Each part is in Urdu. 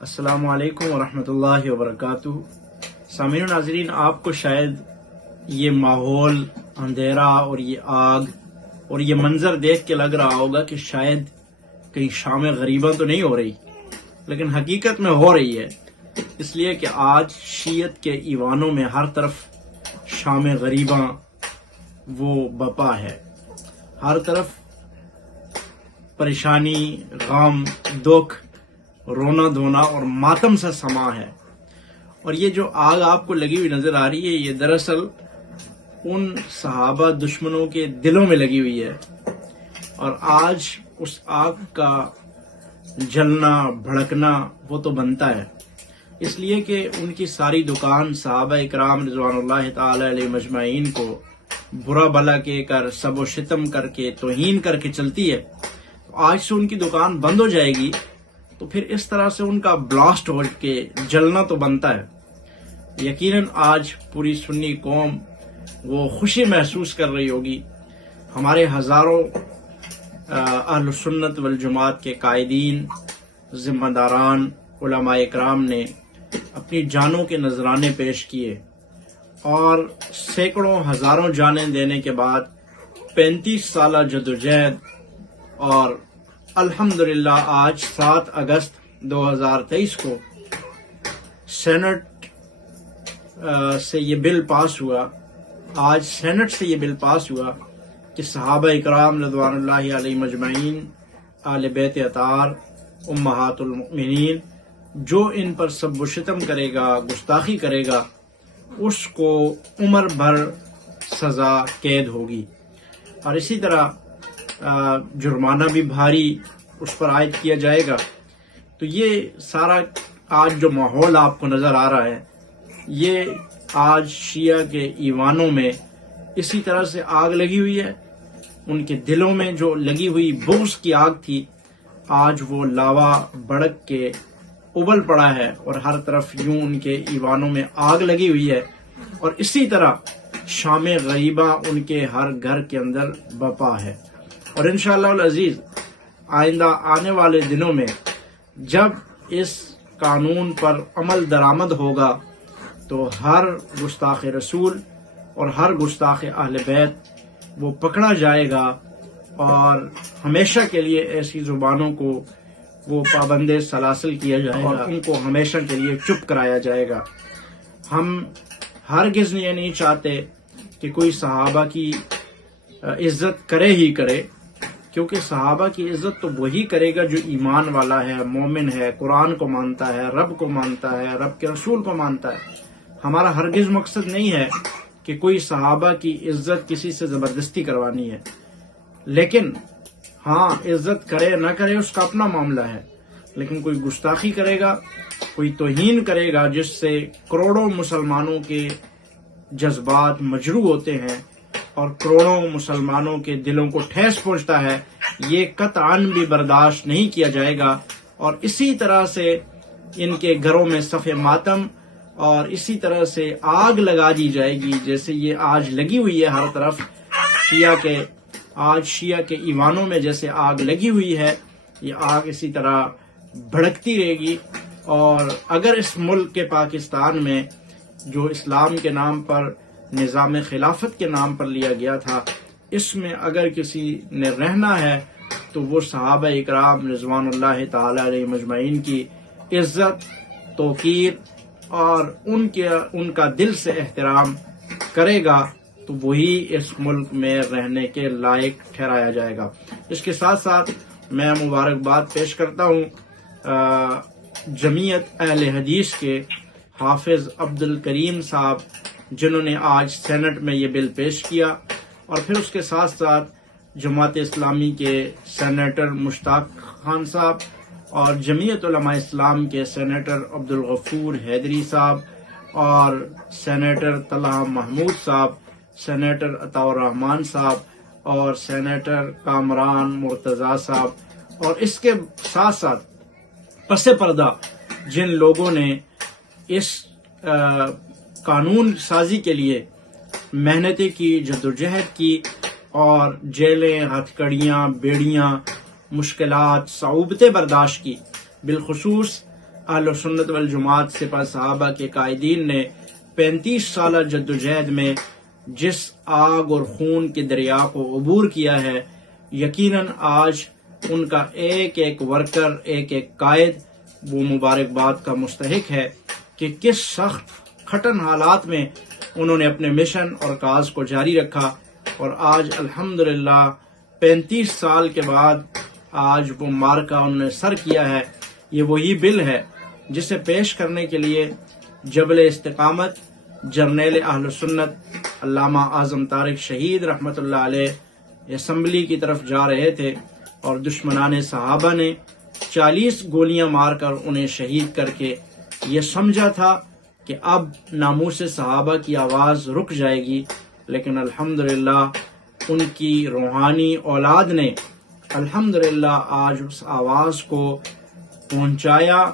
السلام علیکم ورحمۃ اللہ وبرکاتہ۔ سامعین و ناظرین، آپ کو شاید یہ ماحول، اندھیرا اور یہ آگ اور یہ منظر دیکھ کے لگ رہا ہوگا کہ شاید کہیں شام غریبہ تو نہیں ہو رہی، لیکن حقیقت میں ہو رہی ہے، اس لیے کہ آج شیعت کے ایوانوں میں ہر طرف شام غریبہ وہ بپا ہے۔ ہر طرف پریشانی، غم، دکھ، رونا دھونا اور ماتم سا سما ہے۔ اور یہ جو آگ آپ کو لگی ہوئی نظر آ رہی ہے، یہ دراصل ان صحابہ دشمنوں کے دلوں میں لگی ہوئی ہے، اور آج اس آگ کا جلنا بھڑکنا وہ تو بنتا ہے، اس لیے کہ ان کی ساری دکان صحابہ اکرام رضوان اللہ تعالی علیہ مجمعین کو برا بھلا کہہ کر، سب و شتم کر کے، توہین کر کے چلتی ہے۔ آج سے ان کی دکان بند ہو جائے گی تو پھر اس طرح سے ان کا بلاسٹ ہو کے جلنا تو بنتا ہے۔ یقیناً آج پوری سنی قوم وہ خوشی محسوس کر رہی ہوگی۔ ہمارے ہزاروں اہل سنت والجماعت کے قائدین، ذمہ داران، علماء اکرام نے اپنی جانوں کے نذرانے پیش کیے، اور سینکڑوں ہزاروں جانیں دینے کے بعد 35 سالہ جدوجہد، اور الحمدللہ آج 7 اگست 2023 کو سینٹ سے یہ بل پاس ہوا۔ آج سینٹ سے یہ بل پاس ہوا کہ صحابہ اکرام رضوان اللہ علیہ مجمعین، اہل بیت اطہار، امہات المؤمنین، جو ان پر سب و شتم کرے گا، گستاخی کرے گا، اس کو عمر بھر سزا قید ہوگی، اور اسی طرح جرمانہ بھی بھاری اس پر عائد کیا جائے گا۔ تو یہ سارا آج جو ماحول آپ کو نظر آ رہا ہے، یہ آج شیعہ کے ایوانوں میں اسی طرح سے آگ لگی ہوئی ہے۔ ان کے دلوں میں جو لگی ہوئی بغض کی آگ تھی، آج وہ لاوا بڑک کے ابل پڑا ہے، اور ہر طرف یوں ان کے ایوانوں میں آگ لگی ہوئی ہے، اور اسی طرح شام غریبہ ان کے ہر گھر کے اندر بپا ہے۔ اور انشاءاللہ العزیز آئندہ آنے والے دنوں میں جب اس قانون پر عمل درآمد ہوگا تو ہر گستاخ رسول اور ہر گستاخ اہل بیت وہ پکڑا جائے گا، اور ہمیشہ کے لیے ایسی زبانوں کو وہ پابند سلاسل کیا جائے گا، اور ان کو ہمیشہ کے لیے چپ کرایا جائے گا۔ ہم ہرگز یہ نہیں چاہتے کہ کوئی صحابہ کی عزت کرے ہی کرے، کیونکہ صحابہ کی عزت تو وہی کرے گا جو ایمان والا ہے، مومن ہے، قرآن کو مانتا ہے، رب کو مانتا ہے، رب کے رسول کو مانتا ہے۔ ہمارا ہرگز مقصد نہیں ہے کہ کوئی صحابہ کی عزت کسی سے زبردستی کروانی ہے، لیکن ہاں، عزت کرے نہ کرے اس کا اپنا معاملہ ہے، لیکن کوئی گستاخی کرے گا، کوئی توہین کرے گا جس سے کروڑوں مسلمانوں کے جذبات مجروح ہوتے ہیں اور کروڑوں مسلمانوں کے دلوں کو ٹھیس پہنچتا ہے، یہ قطعاً بھی برداشت نہیں کیا جائے گا۔ اور اسی طرح سے ان کے گھروں میں صف ماتم اور اسی طرح سے آگ لگا دی جائے گی، جیسے یہ آج لگی ہوئی ہے ہر طرف شیعہ کے ایوانوں میں جیسے آگ لگی ہوئی ہے، یہ آگ اسی طرح بھڑکتی رہے گی۔ اور اگر اس ملک کے پاکستان میں جو اسلام کے نام پر، نظام خلافت کے نام پر لیا گیا تھا، اس میں اگر کسی نے رہنا ہے تو وہ صحابہ اکرام رضوان اللہ تعالی علیہ مجمعین کی عزت، توقیر اور ان کا دل سے احترام کرے گا، تو وہی اس ملک میں رہنے کے لائق ٹھہرایا جائے گا۔ اس کے ساتھ ساتھ میں مبارکباد پیش کرتا ہوں جمعیت اہل حدیث کے حافظ عبد الکریم صاحب، جنہوں نے آج سینٹ میں یہ بل پیش کیا، اور پھر اس کے ساتھ ساتھ جماعت اسلامی کے سینیٹر مشتاق خان صاحب، اور جمعیت علماء اسلام کے سینیٹر عبد الغفور حیدری صاحب، اور سینیٹر طلحہ محمود صاحب، سینیٹر عطاء الرحمان صاحب، اور سینیٹر کامران مرتضی صاحب، اور اس کے ساتھ ساتھ پس پردہ جن لوگوں نے اس قانون سازی کے لیے محنتیں کی، جدوجہد کی، اور جیلیں، ہتھ کڑیاں، بیڑیاں، مشکلات، صعوبتیں برداشت کی، بالخصوص اہل سنت والجماعت سپہ صحابہ کے قائدین نے 35 سالہ جدوجہد میں جس آگ اور خون کے دریا کو عبور کیا ہے، یقیناً آج ان کا ایک ایک ورکر، ایک ایک قائد وہ مبارکباد کا مستحق ہے کہ کس سخت کھٹن حالات میں انہوں نے اپنے مشن اور کاز کو جاری رکھا، اور آج الحمدللہ 35 سال کے بعد آج وہ مارکا انہوں نے سر کیا ہے۔ یہ وہی بل ہے جسے پیش کرنے کے لیے جبل استقامت جرنیل اہل سنت علامہ اعظم طارق شہید رحمۃ اللہ علیہ اسمبلی کی طرف جا رہے تھے، اور دشمنان صحابہ نے 40 گولیاں مار کر انہیں شہید کر کے یہ سمجھا تھا کہ اب ناموس صحابہ کی آواز رک جائے گی، لیکن الحمدللہ ان کی روحانی اولاد نے الحمدللہ آج اس آواز کو پہنچایا،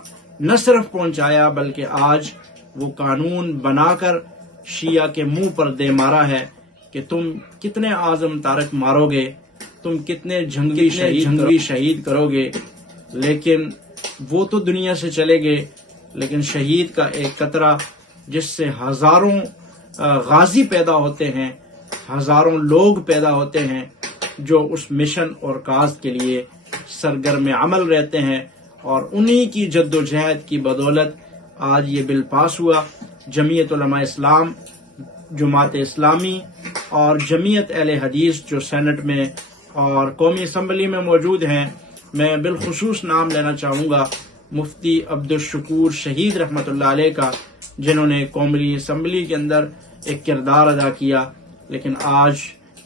نہ صرف پہنچایا بلکہ آج وہ قانون بنا کر شیعہ کے منہ پر دے مارا ہے کہ تم کتنے اعظم طارق مارو گے، تم کتنے جنگی شہید کرو گے، لیکن وہ تو دنیا سے چلے گئے، لیکن شہید کا ایک قطرہ جس سے ہزاروں غازی پیدا ہوتے ہیں، ہزاروں لوگ پیدا ہوتے ہیں جو اس مشن اور کاز کے لیے سرگرم عمل رہتے ہیں، اور انہی کی جد و جہد کی بدولت آج یہ بل پاس ہوا۔ جمعیت علماء اسلام، جماعت اسلامی اور جمعیت اہل حدیث جو سینٹ میں اور قومی اسمبلی میں موجود ہیں، میں بالخصوص نام لینا چاہوں گا مفتی عبدالشکور شہید رحمۃ اللہ علیہ کا، جنہوں نے قومی اسمبلی کے اندر ایک کردار ادا کیا، لیکن آج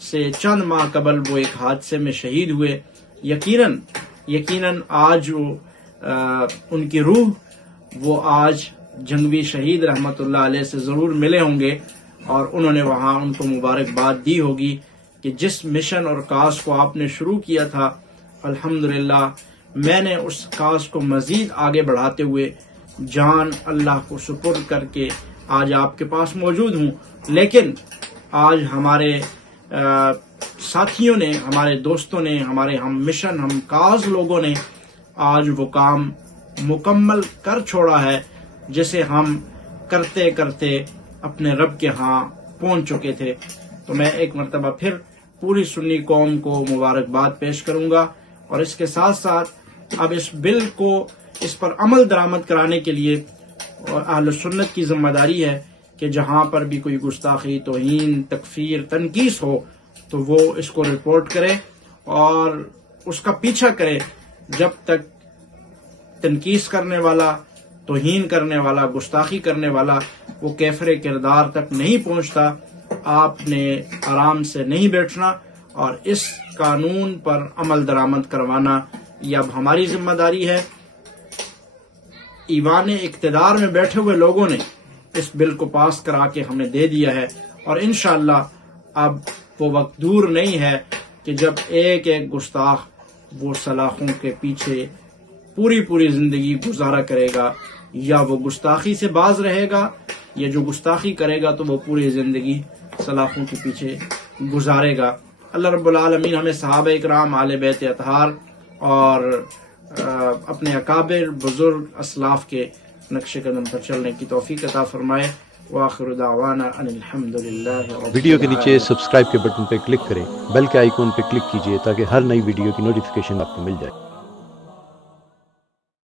سے چند ماہ قبل وہ ایک حادثے میں شہید ہوئے۔ یقیناً آج وہ ان کی روح وہ آج جنگوی شہید رحمۃ اللہ علیہ سے ضرور ملے ہوں گے، اور انہوں نے وہاں ان کو مبارکباد دی ہوگی کہ جس مشن اور کاز کو آپ نے شروع کیا تھا، الحمدللہ میں نے اس کاز کو مزید آگے بڑھاتے ہوئے جان اللہ کو سپرد کر کے آج آپ کے پاس موجود ہوں۔ لیکن آج ہمارے ساتھیوں نے، ہمارے دوستوں نے، ہمارے ہم مشن ہم کاز لوگوں نے آج وہ کام مکمل کر چھوڑا ہے جسے ہم کرتے کرتے اپنے رب کے ہاں پہنچ چکے تھے۔ تو میں ایک مرتبہ پھر پوری سنی قوم کو مبارکباد پیش کروں گا، اور اس کے ساتھ ساتھ اب اس بل کو اس پر عمل درآمد کرانے کے لیے اہل سنت کی ذمہ داری ہے کہ جہاں پر بھی کوئی گستاخی، توہین، تکفیر، تنقیص ہو تو وہ اس کو رپورٹ کرے اور اس کا پیچھا کرے جب تک تنقیص کرنے والا، توہین کرنے والا، گستاخی کرنے والا وہ کیفر کردار تک نہیں پہنچتا۔ آپ نے آرام سے نہیں بیٹھنا اور اس قانون پر عمل درآمد کروانا یہ اب ہماری ذمہ داری ہے۔ ایوان اقتدار میں بیٹھے ہوئے لوگوں نے اس بل کو پاس کرا کے ہمیں دے دیا ہے، اور انشاءاللہ اب وہ وقت دور نہیں ہے کہ جب ایک ایک گستاخ وہ سلاخوں کے پیچھے پوری زندگی گزارا کرے گا، یا وہ گستاخی سے باز رہے گا، یا جو گستاخی کرے گا تو وہ پوری زندگی سلاخوں کے پیچھے گزارے گا۔ اللہ رب العالمین ہمیں صحابہ اکرام، آل بیت اطہار اور اپنے اکابر بزرگ اسلاف کے نقش قدم پر چلنے کی توفیق عطا فرمائے۔ وآخر دعوانا ان الحمدللہ۔ ویڈیو کے نیچے سبسکرائب کے بٹن پہ کلک کریں، بیل کے آئیکن پہ کلک کیجئے تاکہ ہر نئی ویڈیو کی نوٹیفیکیشن آپ کو مل جائے۔